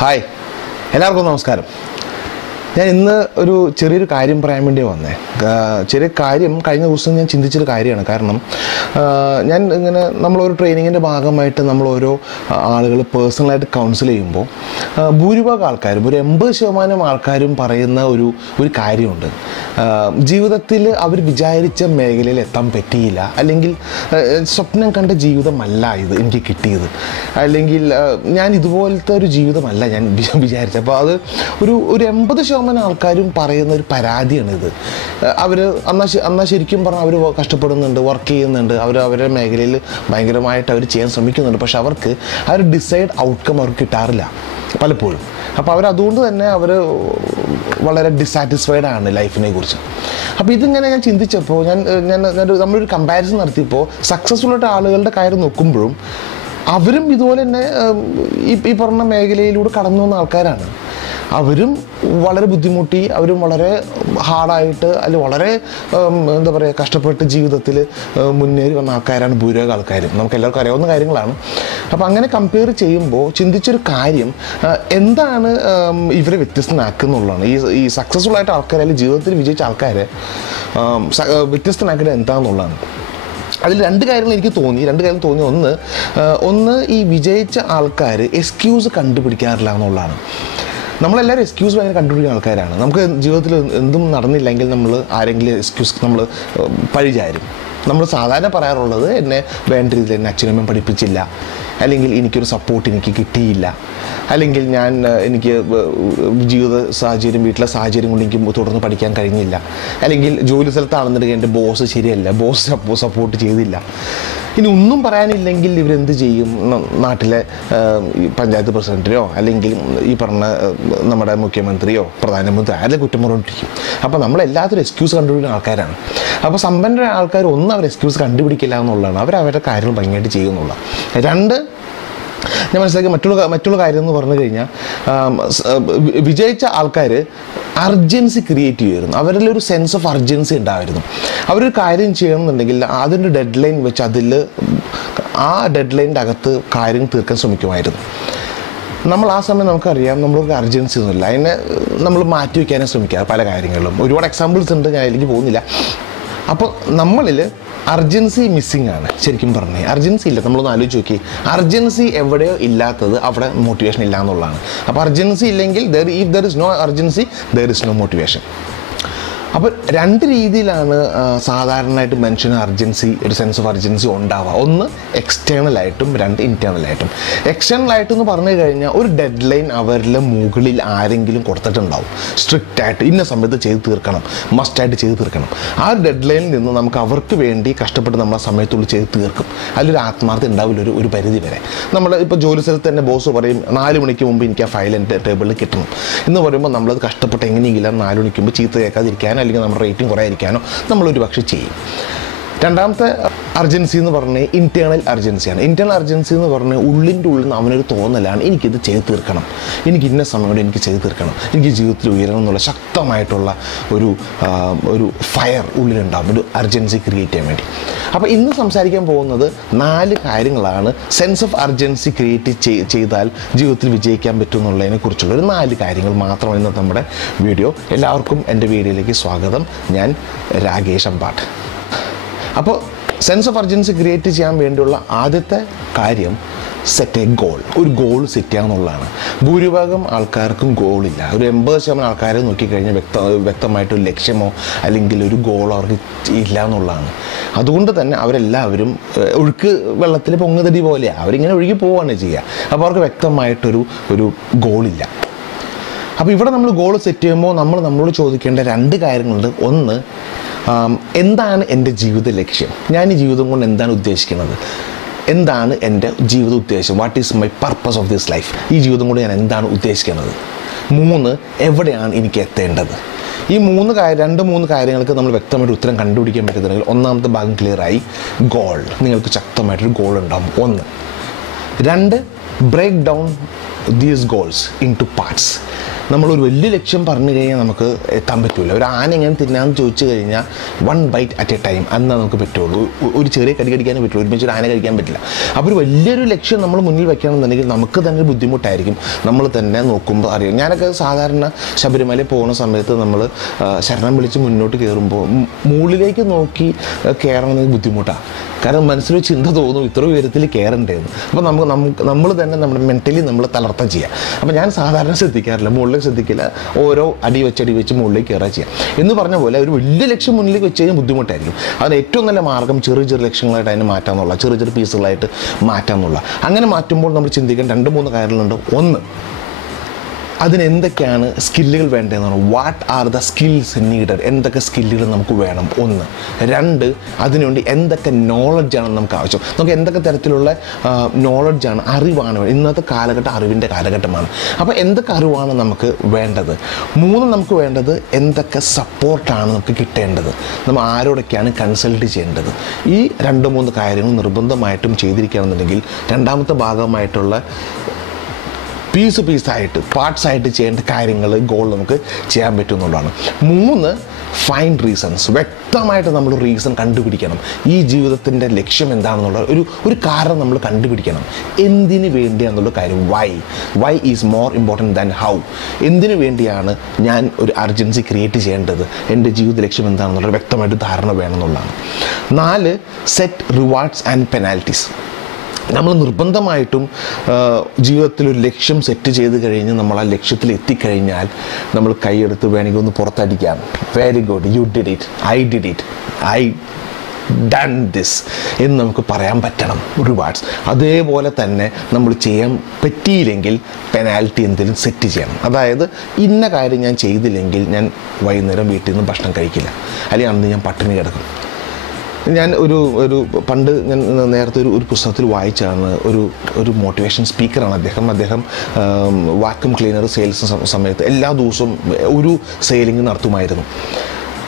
Hi, എല്ലാവർക്കും നമസ്കാരം. ഞാൻ ഇന്ന് ഒരു ചെറിയൊരു കാര്യം പറയാൻ വേണ്ടി വന്നേ. ചെറിയ കാര്യം കഴിഞ്ഞ ദിവസം ഞാൻ ചിന്തിച്ചൊരു കാര്യമാണ്. കാരണം ഞാൻ ഇങ്ങനെ നമ്മളൊരു ട്രെയിനിങ്ങിൻ്റെ ഭാഗമായിട്ട് നമ്മൾ ഓരോ ആളുകൾ പേഴ്സണലായിട്ട് കൗൺസിൽ ചെയ്യുമ്പോൾ ഭൂരിഭാഗം ആൾക്കാരും ഒരു 80% ആൾക്കാരും പറയുന്ന ഒരു കാര്യമുണ്ട്. ജീവിതത്തിൽ അവർ വിചാരിച്ച മേഖലയിൽ എത്താൻ പറ്റിയില്ല, അല്ലെങ്കിൽ സ്വപ്നം കണ്ട ജീവിതമല്ല ഇത് എനിക്ക് കിട്ടിയത്, അല്ലെങ്കിൽ ഞാൻ ഇതുപോലത്തെ ഒരു ജീവിതമല്ല ഞാൻ വിചാരിച്ചത്. അപ്പോൾ അത് ഒരു 80% ആൾക്കാരും പറയുന്ന ഒരു പരാതിയാണിത്. അവർ എന്നാൽ ശരിക്കും പറഞ്ഞാൽ അവർ കഷ്ടപ്പെടുന്നുണ്ട്, വർക്ക് ചെയ്യുന്നുണ്ട്, അവരുടെ മേഖലയിൽ ഭയങ്കരമായിട്ട് അവർ ചെയ്യാൻ ശ്രമിക്കുന്നുണ്ട്. പക്ഷെ അവർക്ക് ആ ഒരു ഡിസൈഡ് ഔട്ട്കം അവർക്ക് കിട്ടാറില്ല പലപ്പോഴും. അപ്പോൾ അവരതുകൊണ്ട് തന്നെ അവർ വളരെ ഡിസാറ്റിസ്ഫൈഡ് ആണ് ലൈഫിനെ കുറിച്ച്. അപ്പോൾ ഇതിങ്ങനെ ഞാൻ ചിന്തിച്ചപ്പോൾ നമ്മളൊരു കമ്പാരിസൺ നടത്തിയപ്പോൾ സക്സസ്ഫുൾ ആയിട്ട് ആളുകളുടെ കാര്യം നോക്കുമ്പോഴും അവരും ഇതുപോലെ തന്നെ ഈ പറഞ്ഞ മേഖലയിലൂടെ കടന്നു വന്ന ആൾക്കാരാണ്. അവരും വളരെ ബുദ്ധിമുട്ടി, അവരും വളരെ ഹാർഡായിട്ട് അല്ലെങ്കിൽ വളരെ എന്താ പറയുക കഷ്ടപ്പെട്ട് ജീവിതത്തിൽ മുന്നേറി വന്ന ആൾക്കാരാണ് ഭൂരിഭാഗം ആൾക്കാരും. നമുക്ക് എല്ലാവർക്കും അറിയാവുന്ന കാര്യങ്ങളാണ്. അപ്പോൾ അങ്ങനെ കമ്പയർ ചെയ്യുമ്പോൾ ചിന്തിച്ചൊരു കാര്യം, എന്താണ് ഇവരെ വ്യത്യസ്തനാക്കുന്നുള്ളതാണ്. ഈ സക്സസ്ഫുൾ ആയിട്ട് ആൾക്കാർ അല്ലെങ്കിൽ ജീവിതത്തിൽ വിജയിച്ച ആൾക്കാരെ വ്യത്യസ്തനാക്കുന്നത് എന്താണെന്നുള്ളതാണ്. അതിൽ രണ്ട് കാര്യങ്ങൾ എനിക്ക് തോന്നി. ഒന്ന് ഈ വിജയിച്ച ആൾക്കാർ എക്സ്ക്യൂസ് കണ്ടുപിടിക്കാറില്ല എന്നുള്ളതാണ്. നമ്മളെല്ലാവരും എക്സ്ക്യൂസ് ഭയങ്കര കണ്ടുപിടിക്കുന്ന ആൾക്കാരാണ്. നമുക്ക് ജീവിതത്തിൽ എന്തും നടന്നില്ലെങ്കിൽ നമ്മൾ ആരെങ്കിലും എക്സ്ക്യൂസ് നമ്മൾ പഴിചാരും. നമ്മൾ സാധാരണ പറയാറുള്ളത് എന്നെ വേണ്ട രീതിയിൽ എന്നെ അച്ഛനമ്മയും പഠിപ്പിച്ചില്ല, അല്ലെങ്കിൽ എനിക്കൊരു സപ്പോർട്ട് എനിക്ക് കിട്ടിയില്ല, അല്ലെങ്കിൽ എനിക്ക് ജീവിത സാഹചര്യം വീട്ടിലെ സാഹചര്യം കൊണ്ട് എനിക്ക് തുടർന്ന് പഠിക്കാൻ കഴിഞ്ഞില്ല, അല്ലെങ്കിൽ ജോലി സ്ഥലത്താണെന്നുണ്ടെങ്കിൽ എൻ്റെ ബോസ് ശരിയല്ല, ബോസ് സപ്പോർട്ട് ചെയ്തില്ല. ഇനി ഒന്നും പറയാനില്ലെങ്കിൽ ഇവരെന്ത് ചെയ്യും? നാട്ടിലെ പഞ്ചായത്ത് പ്രസിഡൻറ്റിനെയോ അല്ലെങ്കിൽ ഈ പറഞ്ഞ നമ്മുടെ മുഖ്യമന്ത്രിയോ പ്രധാനമന്ത്രി ആരെ കുറ്റം പറഞ്ഞിരിക്കും. അപ്പോൾ നമ്മളെല്ലാത്തിനും എക്സ്ക്യൂസ് കണ്ടുപിടിക്കുന്ന ആൾക്കാരാണ്. അപ്പോൾ സമ്പന്നരായ ആൾക്കാർ അവർ എക്സ്ക്യൂസ് കണ്ടുപിടിക്കില്ല എന്നുള്ളതാണ്. അവരുടെ കാര്യങ്ങൾ ഭംഗിയായിട്ട് ചെയ്യുന്നുള്ള. രണ്ട്, ഞാൻ മനസ്സിലാക്കി മറ്റുള്ള കാര്യം എന്ന് പറഞ്ഞു കഴിഞ്ഞാൽ വിജയിച്ച ആൾക്കാർ അർജൻസി ക്രിയേറ്റ് ചെയ്യുമായിരുന്നു. അവരിൽ ഒരു സെൻസ് ഓഫ് അർജൻസി ഉണ്ടായിരുന്നു. അവരൊരു കാര്യം ചെയ്യണമെന്നുണ്ടെങ്കിൽ അതിൻ്റെ ഡെഡ് ലൈൻ വെച്ച് ആ ഡെഡ് ലൈനിൻ്റെ അകത്ത് കാര്യം തീർക്കാൻ ശ്രമിക്കുമായിരുന്നു. നമ്മൾ ആ സമയം നമുക്കറിയാം നമ്മൾക്ക് അർജൻസി ഒന്നുമില്ല, അതിനെ നമ്മൾ മാറ്റി വയ്ക്കാനേ ശ്രമിക്കുക പല കാര്യങ്ങളിലും. ഒരുപാട് എക്സാമ്പിൾസ് ഉണ്ട്, ഞാൻ അതിലേക്ക് പോകുന്നില്ല. അപ്പോൾ നമ്മളിൽ അർജൻസി മിസ്സിങ് ആണ്. ശരിക്കും പറഞ്ഞേ അർജൻസി ഇല്ല. നമ്മളൊന്ന് ആലോചിച്ച് നോക്കി, അർജൻസി എവിടെയോ ഇല്ലാത്തത് അവിടെ മോട്ടിവേഷൻ ഇല്ല എന്നുള്ളതാണ്. അപ്പോൾ അർജൻസി ഇല്ലെങ്കിൽ if there is no urgency there is no motivation. അപ്പോൾ രണ്ട് രീതിയിലാണ് സാധാരണയായിട്ട് മനുഷ്യന് ഒരു സെൻസ് ഓഫ് അർജൻസി ഉണ്ടാവുക. ഒന്ന് എക്സ്റ്റേണലായിട്ടും, രണ്ട് ഇൻറ്റേർണലായിട്ടും. എക്സ്റ്റേണലായിട്ടെന്ന് പറഞ്ഞു കഴിഞ്ഞാൽ ഒരു ഡെഡ് ലൈൻ അവരുടെ മുകളിൽ ആരെങ്കിലും കൊടുത്തിട്ടുണ്ടാവും. സ്ട്രിക്റ്റായിട്ട് ഇന്ന സമയത്ത് ചെയ്ത് തീർക്കണം, മസ്റ്റായിട്ട് ചെയ്ത് തീർക്കണം. ആ ഒരു ഡെഡ് ലൈനിൽ നിന്ന് നമുക്ക് അവർക്ക് വേണ്ടി കഷ്ടപ്പെട്ട് നമ്മളെ സമയത്തുള്ളിൽ ചെയ്ത് തീർക്കും. അതിലൊരു ആത്മാർത്ഥം ഉണ്ടാവില്ല ഒരു പരിധി വരെ. നമ്മൾ ഇപ്പോൾ ജോലി സ്ഥലത്ത് തന്നെ ബോസ് പറയും 4 മണിക്ക് മുമ്പ് എനിക്ക് ആ ഫയൽ എൻ്റെ ടേബിളിൽ കിട്ടണം എന്ന് പറയുമ്പോൾ നമ്മളത് കഷ്ടപ്പെട്ട് എങ്ങനെയെങ്കിലും 4 മണിക്ക് മുമ്പ് ചീത്ത കേൾക്കാതിരിക്കാൻ അല്ലെങ്കിൽ നമ്മുടെ റേറ്റിംഗ് കുറയാതിരിക്കാനോ നമ്മളൊരു പക്ഷേ ചെയ്യും. രണ്ടാമത്തെ അർജൻസി എന്ന് പറഞ്ഞാൽ ഇൻറ്റേർണൽ അർജൻസിയാണ്. ഇൻറ്റേർണൽ അർജൻസി എന്ന് പറഞ്ഞാൽ ഉള്ളിൻ്റെ ഉള്ളിൽ നിന്ന് അവനൊരു തോന്നലാണ്, എനിക്കിത് ചെയ്ത് തീർക്കണം, എനിക്ക് ഇന്ന സമയം കൊണ്ട് എനിക്ക് ചെയ്ത് തീർക്കണം, എനിക്ക് ജീവിതത്തിൽ ഉയരണം എന്നുള്ള ശക്തമായിട്ടുള്ള ഒരു ഫയർ ഉള്ളിലുണ്ടാകും, ഒരു അർജൻസി ക്രിയേറ്റ് ചെയ്യാൻ വേണ്ടി. അപ്പോൾ ഇന്ന് സംസാരിക്കാൻ പോകുന്നത് 4 കാര്യങ്ങളാണ് സെൻസ് ഓഫ് അർജൻസി ക്രിയേറ്റ് ചെയ്താൽ ജീവിതത്തിൽ വിജയിക്കാൻ പറ്റും എന്നുള്ളതിനെ കുറിച്ചുള്ള ഒരു 4 കാര്യങ്ങൾ മാത്രമാണ് ഇന്നത്തെ നമ്മുടെ വീഡിയോ. എല്ലാവർക്കും എൻ്റെ വീഡിയോയിലേക്ക് സ്വാഗതം. ഞാൻ രാകേഷ് അമ്പാട്ട്. അപ്പോൾ സെൻസ് ഓഫ് അർജൻസി ക്രിയേറ്റ് ചെയ്യാൻ വേണ്ടിയുള്ള ആദ്യത്തെ കാര്യം സെറ്റ് എ ഗോൾ. ഒരു ഗോൾ സെറ്റ് ചെയ്യുക എന്നുള്ളതാണ്. ഭൂരിഭാഗം ആൾക്കാർക്കും ഗോളില്ല. ഒരു 80% ആൾക്കാരെ നോക്കിക്കഴിഞ്ഞാൽ വ്യക്തമായിട്ടൊരു ലക്ഷ്യമോ അല്ലെങ്കിൽ ഒരു ഗോളോ അവർക്ക് ഇല്ല എന്നുള്ളതാണ്. അതുകൊണ്ട് തന്നെ അവരെല്ലാവരും ഒഴുക്ക് വെള്ളത്തിൽ പൊങ്ങുതടി പോലെയാണ്, അവരിങ്ങനെ ഒഴുകി പോവുകയാണ് ചെയ്യുക. അപ്പോൾ അവർക്ക് വ്യക്തമായിട്ടൊരു ഗോളില്ല. അപ്പോൾ ഇവിടെ നമ്മൾ ഗോൾ സെറ്റ് ചെയ്യുമ്പോൾ നമ്മളോട് ചോദിക്കേണ്ട 2 കാര്യങ്ങളുണ്ട്. ഒന്ന്, എന്താണ് എൻ്റെ ജീവിത ലക്ഷ്യം? ഞാൻ ഈ ജീവിതം കൊണ്ട് എന്താണ് ഉദ്ദേശിക്കുന്നത്? എന്താണ് എൻ്റെ ജീവിത ഉദ്ദേശം? What is my purpose of this life? ഈ ജീവിതം കൊണ്ട് ഞാൻ എന്താണ് ഉദ്ദേശിക്കുന്നത്? 3, എവിടെയാണ് എനിക്ക് എത്തേണ്ടത്? ഈ 3 കാര്യങ്ങൾക്ക് നമ്മൾ വ്യക്തമായിട്ട് ഉത്തരം കണ്ടുപിടിക്കാൻ പറ്റുന്നുണ്ടെങ്കിൽ ഒന്നാമത്തെ ഭാഗം ക്ലിയറായി. ഗോൾ. നിങ്ങൾക്ക് ശക്തമായിട്ടൊരു ഗോൾ ഉണ്ടാകും. 1. 2, break down these goals into parts. നമ്മളൊരു വലിയ ലക്ഷ്യം പറഞ്ഞു കഴിഞ്ഞാൽ നമുക്ക് എത്താൻ പറ്റില്ല. ഒരു ആന എങ്ങനെ തിന്നാന്ന് ചോദിച്ചു കഴിഞ്ഞാൽ 1 bite at a time അന്നാ നമുക്ക് പറ്റുള്ളൂ. ഒരു ചെറിയ കടി കടിക്കാനേ പറ്റുള്ളൂ, ഒരുമിച്ച് ഒരു ആന കഴിക്കാൻ പറ്റില്ല. അപ്പോൾ ഒരു വലിയൊരു ലക്ഷ്യം നമ്മൾ മുന്നിൽ വെക്കണമെന്നുണ്ടെങ്കിൽ നമുക്ക് തന്നെ ബുദ്ധിമുട്ടായിരിക്കും. നമ്മൾ തന്നെ നോക്കുമ്പോൾ അറിയാം. ഞാനൊക്കെ സാധാരണ ശബരിമല പോകുന്ന സമയത്ത് നമ്മൾ ശരണം വിളിച്ച് മുന്നോട്ട് കയറുമ്പോൾ മുകളിലേക്ക് നോക്കി കയറണമെന്ന് ബുദ്ധിമുട്ടാണ്. കാരണം മനസ്സിലൊരു ചിന്ത തോന്നും ഇത്ര ഉയരത്തിൽ കയറണ്ടേന്ന്. അപ്പോൾ നമ്മൾ തന്നെ നമ്മുടെ മെൻ്റലി നമ്മൾ തളർത്ത ചെയ്യാം. അപ്പോൾ ഞാൻ സാധാരണ ശ്രദ്ധിക്കാറില്ല, മുകളിലേക്ക് ശ്രദ്ധിക്കില്ല, ഓരോ അടി വെച്ച് മുകളിലേക്ക് കയറുക ചെയ്യാം. എന്ന് പറഞ്ഞ പോലെ ഒരു വലിയ ലക്ഷ്യം മുന്നിലേക്ക് വെച്ച് കഴിഞ്ഞാൽ ബുദ്ധിമുട്ടായിരിക്കും. അതിന് ഏറ്റവും നല്ല മാർഗ്ഗം ചെറിയ ലക്ഷ്യങ്ങളായിട്ട് അതിനെ മാറ്റാമെന്നുള്ള, ചെറിയ പീസുകളായിട്ട് മാറ്റാമെന്നുള്ള. അങ്ങനെ മാറ്റുമ്പോൾ നമ്മൾ ചിന്തിക്കാൻ 2-3 കാര്യങ്ങളുണ്ട്. ഒന്ന്, അതിനെന്തൊക്കെയാണ് സ്കില്ലുകൾ വേണ്ടതെന്നാണ്. What are the skills needed, എന്തൊക്കെ സ്കില്ലുകൾ നമുക്ക് വേണം. 1. 2, അതിനുവേണ്ടി എന്തൊക്കെ നോളജാണ് നമുക്ക് ആവശ്യം. നമുക്ക് എന്തൊക്കെ തരത്തിലുള്ള നോളജാണ്, അറിവാണ്. ഇന്നത്തെ കാലഘട്ടം അറിവിൻ്റെ കാലഘട്ടമാണ്. അപ്പോൾ എന്തൊക്കെ അറിവാണ് നമുക്ക് വേണ്ടത്. 3, നമുക്ക് വേണ്ടത് എന്തൊക്കെ സപ്പോർട്ടാണ് നമുക്ക് കിട്ടേണ്ടത്, നമ്മൾ ആരോടൊക്കെയാണ് കൺസൾട്ട് ചെയ്യേണ്ടത്. ഈ 2-3 കാര്യങ്ങൾ നിർബന്ധമായിട്ടും ചെയ്തിരിക്കുകയാണെന്നുണ്ടെങ്കിൽ രണ്ടാമത്തെ ഭാഗമായിട്ടുള്ള പീസായിട്ട് പാർട്സായിട്ട് ചെയ്യേണ്ട കാര്യങ്ങൾ, ഗോൾ നമുക്ക് ചെയ്യാൻ പറ്റും എന്നുള്ളതാണ്. 3, ഫൈൻഡ് റീസൺസ്. വ്യക്തമായിട്ട് നമ്മൾ റീസൺ കണ്ടുപിടിക്കണം. ഈ ജീവിതത്തിൻ്റെ ലക്ഷ്യം എന്താണെന്നുള്ള ഒരു കാരണം നമ്മൾ കണ്ടുപിടിക്കണം. എന്തിനു വേണ്ടിയാണെന്നുള്ള കാര്യം. Why is more important than how. എന്തിനു വേണ്ടിയാണ് ഞാൻ ഒരു അർജൻസി ക്രിയേറ്റ് ചെയ്യേണ്ടത്, എൻ്റെ ജീവിത ലക്ഷ്യം എന്താണെന്നുള്ള വ്യക്തമായിട്ട് ധാരണ വേണമെന്നുള്ളതാണ്. 4, സെറ്റ് റിവാർഡ്സ് ആൻഡ് പെനാൽറ്റീസ്. നമ്മൾ നിർബന്ധമായിട്ടും ജീവിതത്തിലൊരു ലക്ഷ്യം സെറ്റ് ചെയ്ത് കഴിഞ്ഞ് നമ്മൾ ആ ലക്ഷ്യത്തിൽ എത്തിക്കഴിഞ്ഞാൽ നമ്മൾ കൈയെടുത്ത് വേണമെങ്കിൽ ഒന്ന് പുറത്തടിക്കാം. Very good, you did it, I did it, I done this എന്ന് നമുക്ക് പറയാൻ പറ്റണം. റിവാർഡ്സ്. അതേപോലെ തന്നെ നമ്മൾ ചെയ്യാൻ പറ്റിയില്ലെങ്കിൽ പെനാൽറ്റി എന്തെങ്കിലും സെറ്റ് ചെയ്യണം. അതായത് ഇന്ന കാര്യം ഞാൻ ചെയ്തില്ലെങ്കിൽ ഞാൻ വൈകുന്നേരം വീട്ടിൽ നിന്ന് ഭക്ഷണം കഴിക്കില്ല, അല്ലെങ്കിൽ അന്ന് ഞാൻ പട്ടിണി കിടക്കും. ഞാൻ പണ്ട് ഞാൻ നേരത്തെ ഒരു പുസ്തകത്തിൽ വായിച്ചാണ്. ഒരു മോട്ടിവേഷൻ സ്പീക്കറാണ് അദ്ദേഹം വാക്യൂം ക്ലീനർ സെയിൽസ് സമയത്ത് എല്ലാ ദിവസവും ഒരു സെയിലിംഗ് നടത്തുമായിരുന്നു.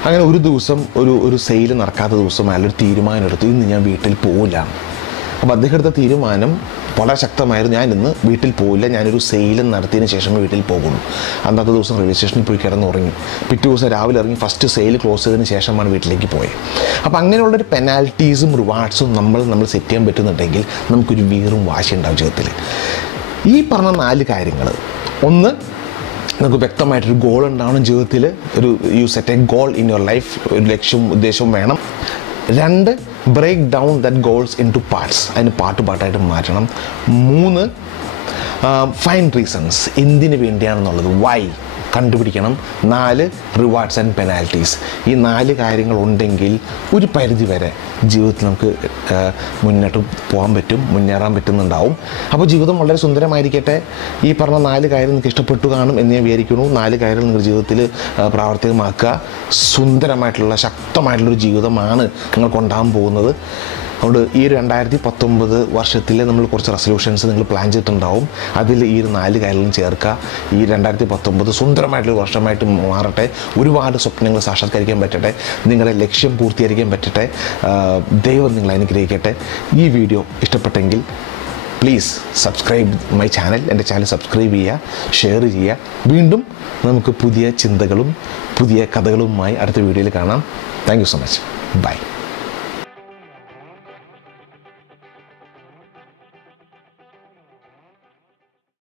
അങ്ങനെ ഒരു ദിവസം ഒരു സെയിൽ നടക്കാത്ത ദിവസം അയാളൊരു തീരുമാനം എടുത്തു, ഇന്ന് ഞാൻ വീട്ടിൽ പോകില്ല. അപ്പോൾ അദ്ദേഹം എടുത്ത തീരുമാനം വളരെ ശക്തമായിരുന്നു. ഞാൻ ഇന്ന് വീട്ടിൽ പോയില്ല, ഞാനൊരു സെയിൽ നടത്തിയതിന് ശേഷമേ വീട്ടിൽ പോകുള്ളൂ. അന്നത്തെ ദിവസം റെയിൽവേ സ്റ്റേഷനിൽ പോയി കിടന്നുറങ്ങി. പിറ്റേ ദിവസം രാവിലെ ഇറങ്ങി ഫസ്റ്റ് സെയിൽ ക്ലോസ് ചെയ്തതിന് ശേഷമാണ് വീട്ടിലേക്ക് പോയത്. അപ്പോൾ അങ്ങനെയുള്ളൊരു പെനാൽറ്റീസും റിവാർഡ്സും നമ്മൾ സെറ്റ് ചെയ്യാൻ പറ്റുന്നുണ്ടെങ്കിൽ നമുക്കൊരു വീറും വാശി ഉണ്ടാവും ജീവിതത്തിൽ. ഈ പറഞ്ഞ 4 കാര്യങ്ങൾ. 1, നമുക്ക് വ്യക്തമായിട്ടൊരു ഗോൾ ഉണ്ടാവണം ജീവിതത്തിൽ. You set a goal in your life. ഒരു ലക്ഷ്യവും ഉദ്ദേശവും വേണം. 2, break down that goals into parts. അതിന് പാട്ടായിട്ട് മാറ്റണം. 3, ഫൈൻഡ് റീസൺസ്. എന്തിനു വേണ്ടിയാണെന്നുള്ളത്, വൈ കണ്ടുപിടിക്കണം. 4, റിവാർഡ്സ് ആൻഡ് പെനാൽറ്റീസ്. ഈ 4 കാര്യങ്ങൾ ഉണ്ടെങ്കിൽ ഒരു പരിധി വരെ ജീവിതത്തിൽ നമുക്ക് മുന്നോട്ട് പോകാൻ പറ്റും, മുന്നേറാൻ പറ്റുന്നുണ്ടാവും. അപ്പോൾ ജീവിതം വളരെ സുന്ദരമായിരിക്കട്ടെ. ഈ പറഞ്ഞ 4 കാര്യം നിങ്ങൾക്ക് ഇഷ്ടപ്പെട്ടു കാണും എന്ന് ഞാൻ വിചാരിക്കുന്നു. 4 കാര്യങ്ങൾ നിങ്ങളുടെ ജീവിതത്തിൽ പ്രാവർത്തികമാക്കുക. സുന്ദരമായിട്ടുള്ള ശക്തമായിട്ടുള്ളൊരു ജീവിതമാണ് നിങ്ങൾക്കുണ്ടാകാൻ പോകുന്നത്. അതുകൊണ്ട് ഈ 2019 വർഷത്തിൽ നമ്മൾ കുറച്ച് റെസൊല്യൂഷൻസ് നിങ്ങൾ പ്ലാൻ ചെയ്തിട്ടുണ്ടാവും. അതിൽ ഈ 4 കാര്യങ്ങളും ചേർക്കുക. ഈ 2019 സുന്ദരമായിട്ടുള്ള വർഷമായിട്ട് മാറട്ടെ. ഒരുപാട് സ്വപ്നങ്ങൾ സാക്ഷാത്കരിക്കാൻ പറ്റട്ടെ. നിങ്ങളുടെ ലക്ഷ്യം പൂർത്തീകരിക്കാൻ പറ്റട്ടെ. ദൈവം നിങ്ങളെ അനുഗ്രഹിക്കട്ടെ. ഈ വീഡിയോ ഇഷ്ടപ്പെട്ടെങ്കിൽ പ്ലീസ് സബ്സ്ക്രൈബ് മൈ ചാനൽ. എൻ്റെ ചാനൽ സബ്സ്ക്രൈബ് ചെയ്യുക, ഷെയർ ചെയ്യുക. വീണ്ടും നമുക്ക് പുതിയ ചിന്തകളും പുതിയ കഥകളുമായി അടുത്ത വീഡിയോയിൽ കാണാം. Thank you so much. By.